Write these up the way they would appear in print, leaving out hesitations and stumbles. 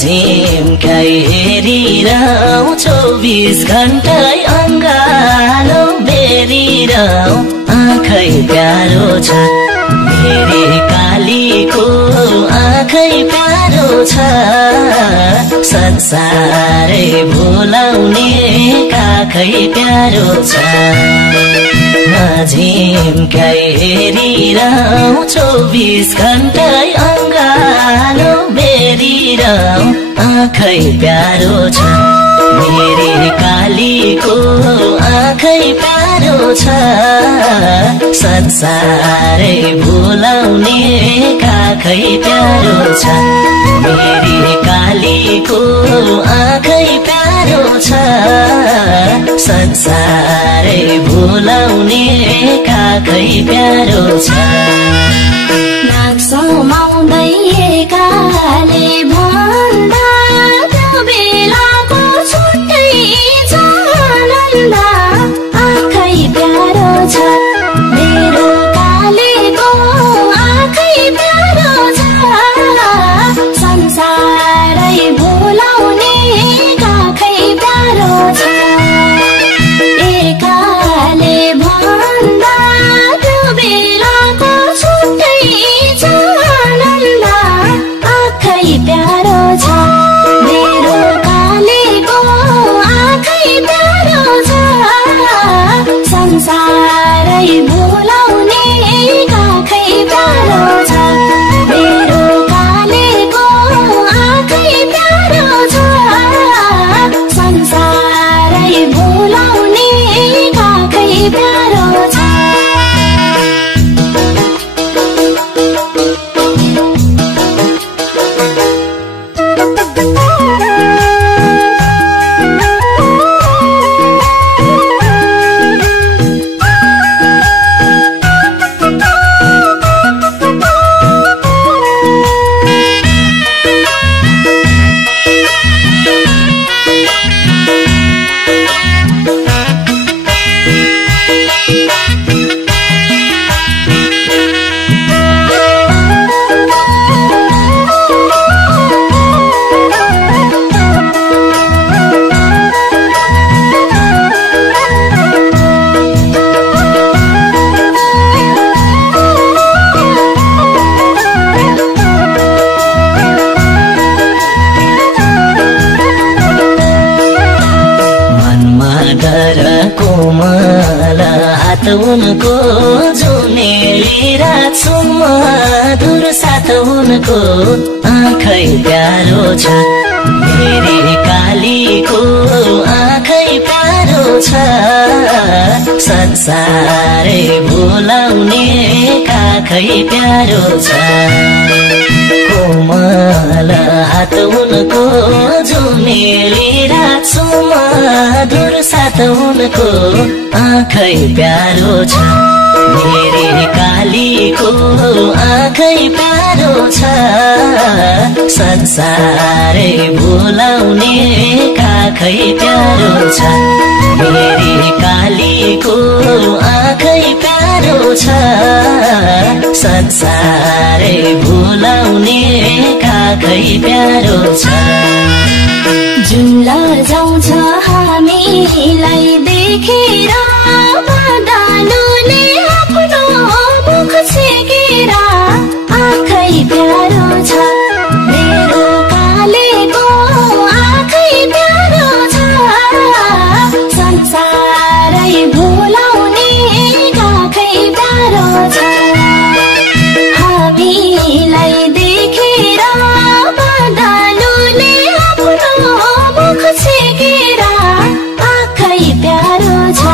झिम्काई हेरिरहँ 24 घण्टा अङ्गालो बेरिरहँ आँखै प्यारो छ मेरी कालीको आँखै प्यारो छ संसारै भुलाउने काखै प्यारो छ झिम्काई हेरिरहँ 24 घण्टा अङ्गालो बेरिरहँ आँखै प्यारो छ मेरी कालीको आँखै प्यारो छ संसारै भुलाउने काखै प्यारो छ मेरी कालीको आँखै प्यारो छ संसारै भुलाउने काखै प्यारो छ नाक्समाउँदै काले भन्दा त्यो बेलाको छुट्टै छ आनन्द आँखै प्यारो छ मेरो कालेको आँखै प्यारो छ संसारै भुलाउने काखै प्यारो छ एकाले भन्दा त्यो बेलाको छुट्टै छ आनन्द आँखै प्यारो छ मेरो कालेको आँखै प्यारो छ संसारै भुलाउने काखै प्यारो छ मेरो कालेको आँखै प्यारो छ संसारै भुलाउने काखै प्यारो छ कोमल हात उनको जुनेली रात मधुर साथ उनको आँखै प्यारो छ मेरी कालीको आँखै प्यारो छ संसारै भुलाउने काखै प्यारो छ कोमल हात उनको जुनेली रात मधुर साथ उनको आँखै प्यारो छ मेरी कालीको आँखै प्यारो छ संसारै भुलाउने काखै प्यारो छ मेरी कालीको आँखै प्यारो छ संसारै भुलाउने काखै प्यारो छ जुन लजाउँछ हामीलाई देखेर बदालुले आफ्नो मुख छेकेर आँखै प्यारो छ मेरो कालेको आँखै प्यारो छ संसारै भुलाउने काखै प्यारो छ हामीलाई देखेर बदालुले आफ्नो मुख छेकेर आँखै प्यारो छ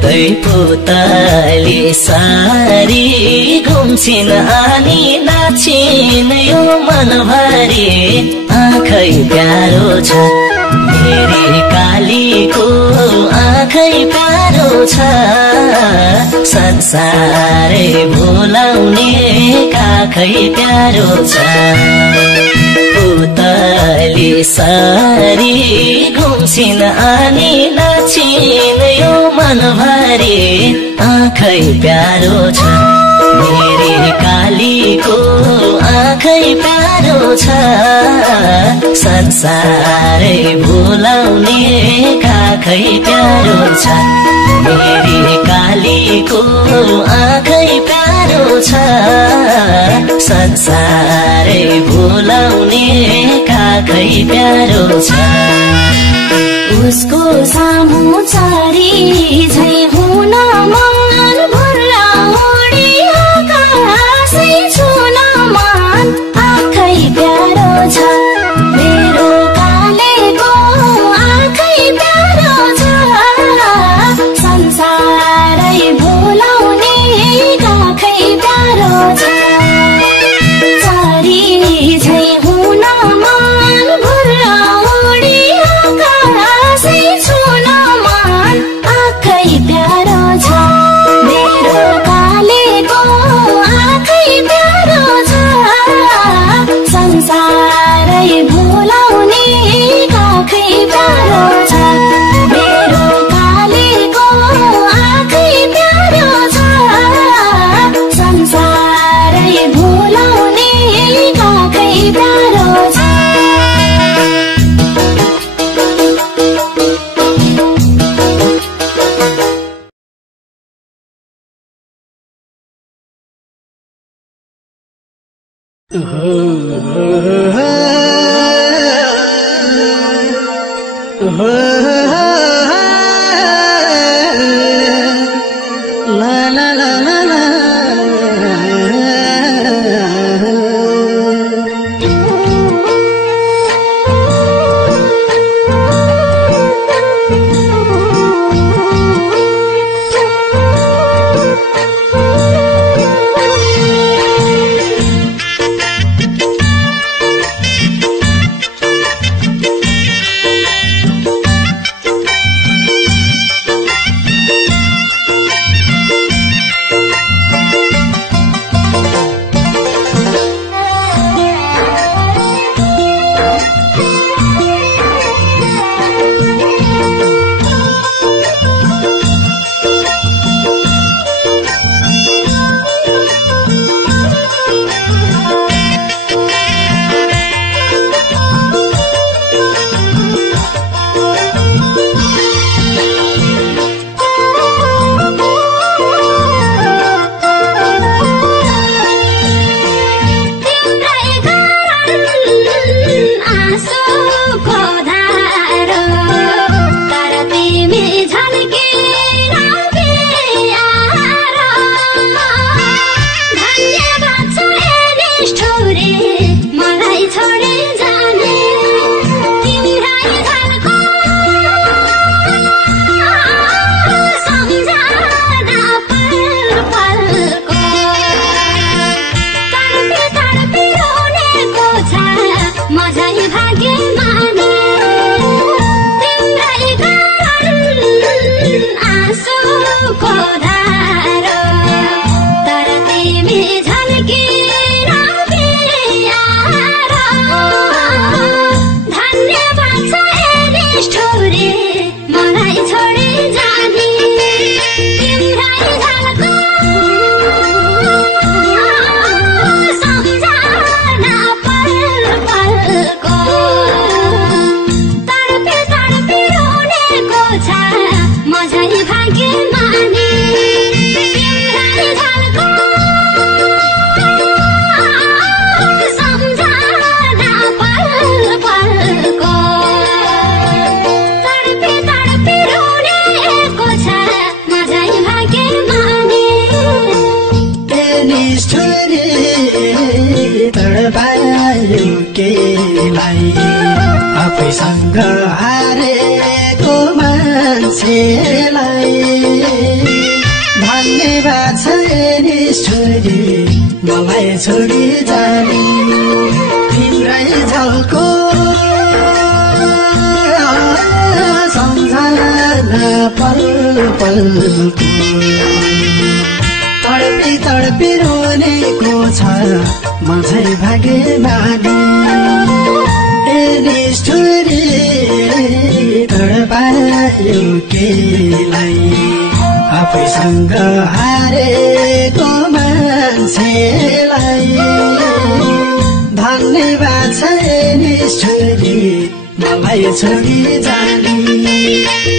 गर्दै पुतली सारी घुम्छिन् अनि नाचिन् यो मनभरि आँखै प्यारो छ मेरी कालीको आँखै प्यारो छ संसारै भुलाउने काखै प्यारो छ पुतली सारी घुम्छिन् अनि नाचिन् यो मनभरि आँखै प्यारो छ मेरी कालीको आँखै प्यारो छ संसारै भुलाउने काखै प्यारो छ मेरी कालीको आँखै प्यारो छ संसारै भुलाउने काखै प्यारो छ उसको सामु चरी झै हुन मन भुल्ला उडी आकाशै छुन मन आँखै प्यारो छ मेरो कालेको आँखै प्यारो छ संसारै भुलाउने काखै प्यारो छ चरी झै हुन मन भुल्ला उडी आकाशै छुन मन आँखै प्यारो छ मेरो कालेको आँखै प्यारो छ संसारै भुलाउने काखै प्यारो छ मेरो कालेको आँखै प्यारो छ संसारै भुलाउने काखै प्यारो छ आफैसँग हारेको मान्छेलाई धन्यवाद छ निष्ठुरी मलाई छोडी जाने तिम्रै झल्को सम्झना पल पलको तडपी तडपी रोनेको छ म झै भाग्यमानी ए निष्ठुरी तडपायो केलाई आफैसँग हारेको मान्छेलाई धन्यवाद छ निष्ठुरी मलाई छोडी जाने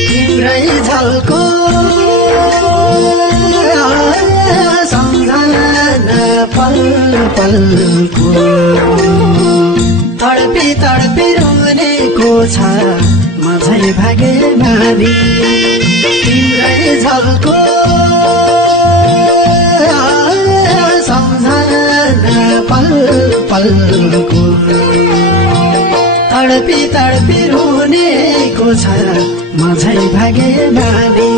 तिम्रै झल्को सम्झना पल पलको तडपी तडपी रोनेको छ म झै भाग्यमानी तिम्रै झल्को सम्झना पल पलको तडपी तडपी रोनेको छ म झै भाग्यमानी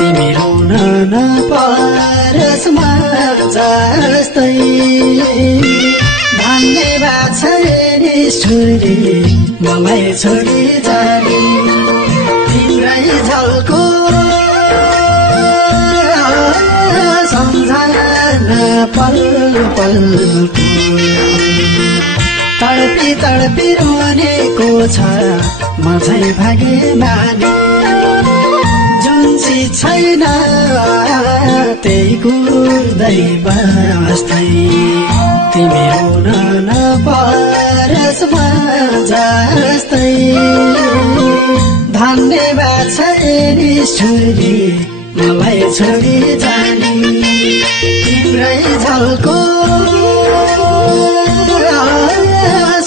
तिमी रुन नपरोस् म जस्तै धन्यवाद छ निष्ठुरी मलाई छोडी जाने तिम्रै झल्को सम्झना पल पलको तडपी तडपी रोनेको छ म झै भाग्यमानी छैन त्यही कुर्दै बस्दै तिमी रुन नपरोस् म जस्तै धन्यवाद छ निष्ठुरी मलाई छोडी जाने तिम्रै झल्को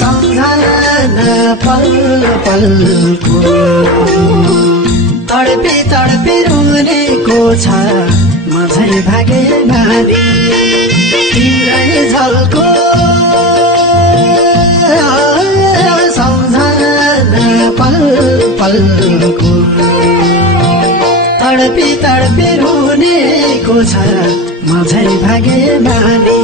सम्झना पल पलको तडपी तडपी रोनेको छ म झै भाग्यमानी तिम्रै झल्को सम्झना पल पलको तडपी तडपी रोनेको छ म झै भाग्यमानी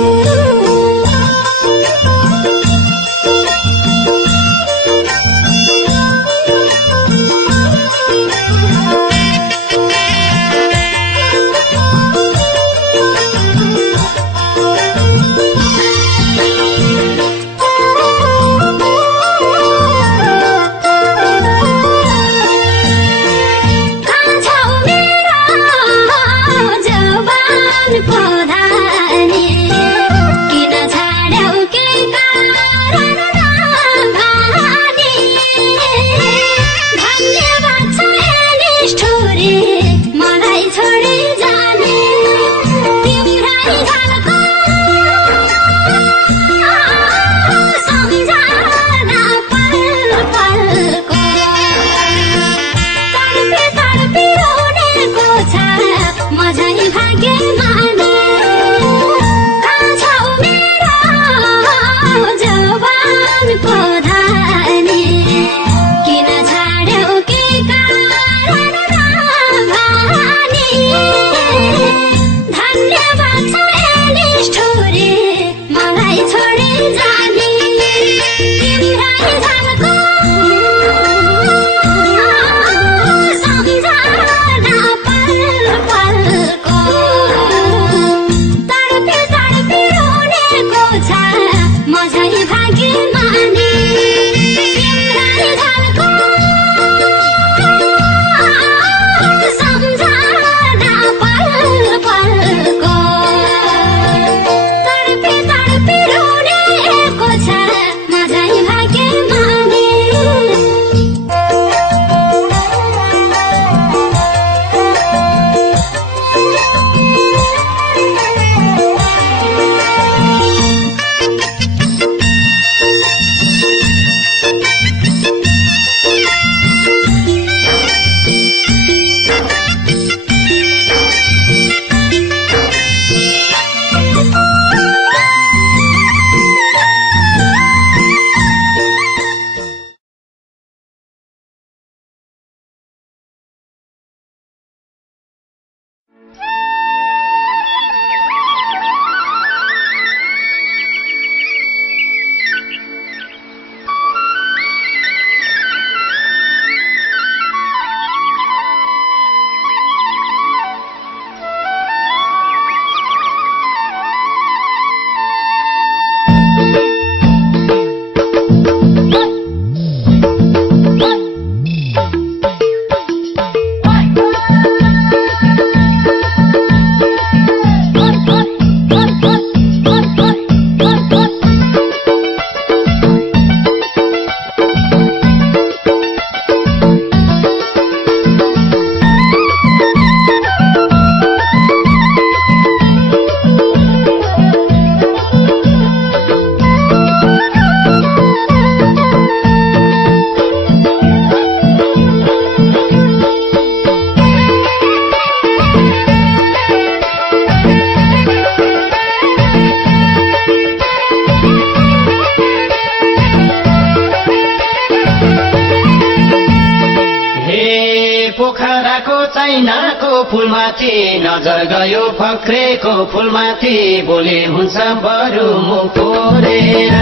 पोखराको चाइनाको फुलमाथि नजर गयो फक्रेको फुलमाथि बोले हुन्छ बरु मुख फोरेर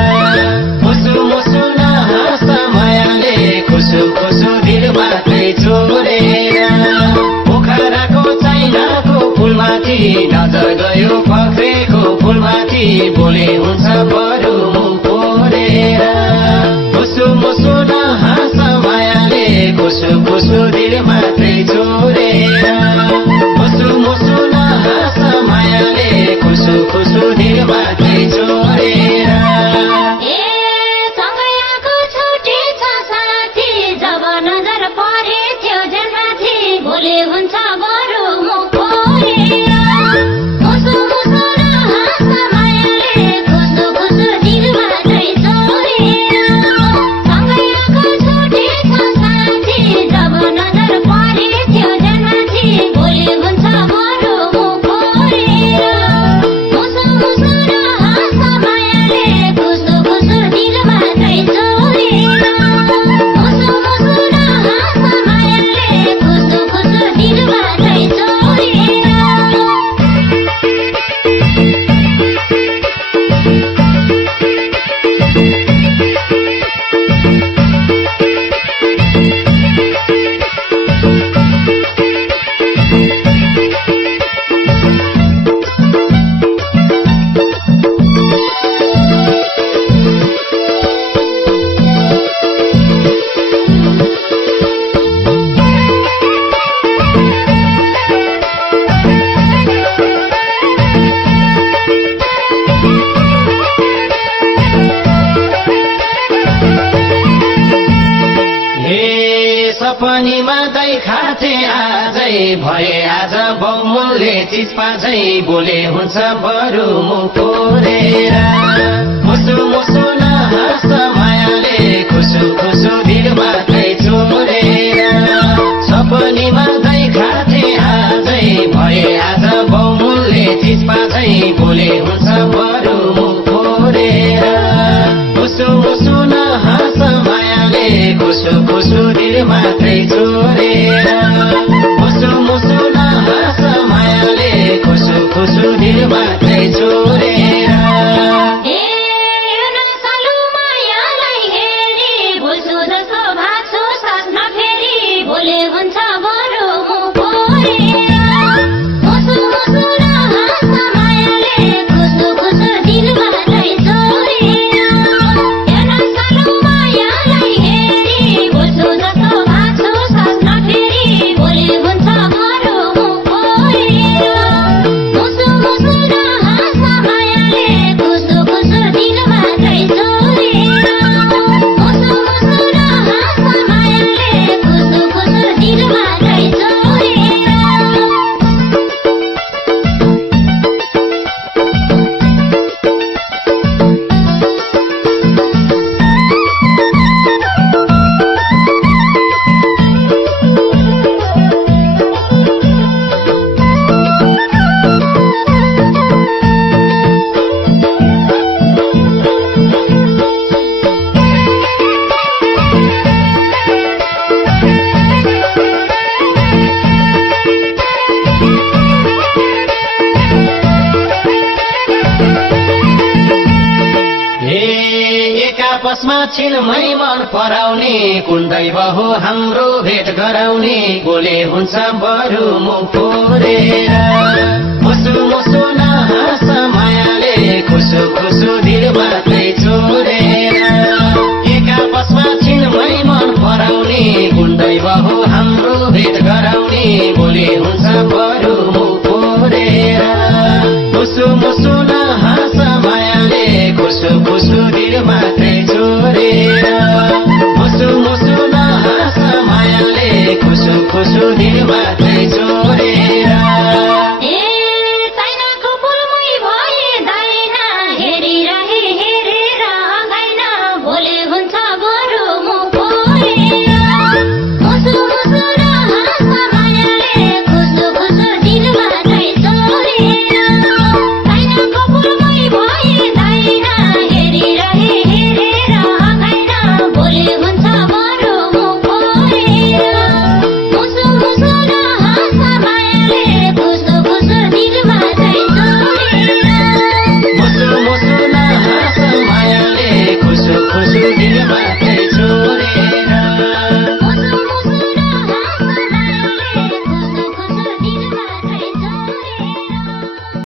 मुसु मुसु नहाँस मायाले खुसु खुसु दिल मात्रै चोरेर पोखराको चाइनाको फुलमाथि नजर गयो फक्रेको फुलमाथि बोले हुन्छ बरु मुख फोरेर मुसु मुसु नहाँस मायाले खुसु खुसु दिल मात्रै चोरेर मुसु मुसु नहाँस मायाले खुसु खुसु दिल मात्रै चोरेर बोले हुन्छ बरु मुख फोरेर मुसु मुसु नहाँस मायाले खुसु खुसु दिल मात्रै चोरेर सँगै आएको छुटेछ साथी जब नजर परेथ्यो जनमाथि बोले हुन्छ बरु मुख फोरेर मुसु मुसु नहाँस मायाले खुसु खुसु दिल मात्रै चोरेर मुसु मुसु नहाँस मायाले खुसु खुसु दिल मात्रै चोरेर सपनीमा दै खाथे आजै भए आज बहुमूल्य चिज पाझै बोले हुन्छ बरु मुख फोरेर मुसु मुसु नहाँस मायाले खुसु खुसु दिल मात्रै चोरेर सपनीमा दै खाथे आजै भए आज बहुमूल्य चिज पाझै बोले हुन्छ बरु मुख फोरेर मुसु मुसु नहाँस मायाले खुसु खुसु दिल मात्रै चोरेर मुसु मुसु नहाँस मायाले खुसु खुसु दिल मात्रै चोरेर बोले हुन्छ बरु मुख फोरेर मुसु मुसु नहाँस मायाले खुसु खुसु दिल मात्रै चोरेर मायालाई हेरी बोल्छु जस्तो भाछु सास नफेरी बोले हुन्छ बरु मुख फोरेर मुसु मुसु नहाँस मायाले खुसु खुसु दिल मात्रै चोरेर मुसु मुसु नहाँस मायाले खुसु खुसु दिल मात्रै चोरेर आपसमा छिनमै मन पराउने कुन दैव हो हाम्रो भेट गराउने बोले हुन्छ बरु मुख फोरेर मुसु मुसु नहाँस मायाले खुसु खुसु दिल मात्रै चोरेर एक आपसमा छिनमै मन पराउने कुन दैव हो हाम्रो भेट गराउने बोले हुन्छ बरु मुख फोरेर मुसु मुसु